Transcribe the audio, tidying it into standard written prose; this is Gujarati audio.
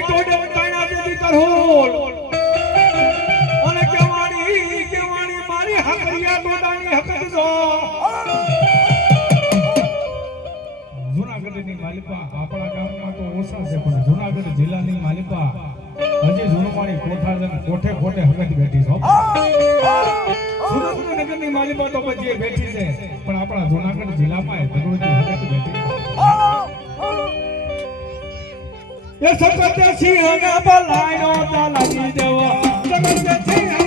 મારી તોડે તાણા દેવી કરહોલ અને કેવાણી મારી હકરિયા ટોડાની હકત જો જૂનાગઢની માલિપા આપણા ગામમાં તો ઓછા છે પણ જૂનાગઢ જિલ્લાની માલિપા હજી જૂનવાણી કોઠે કોઠે હકત બેઠી છે સુરેન્દ્રનગરની માલિપા તો બધી બેઠી છે પણ આપણા જૂનાગઢ જિલ્લામાં ભગવતી હકત બેઠી એ સકત સિંહને બલાયો તા લાગી દેવો સકત સિંહ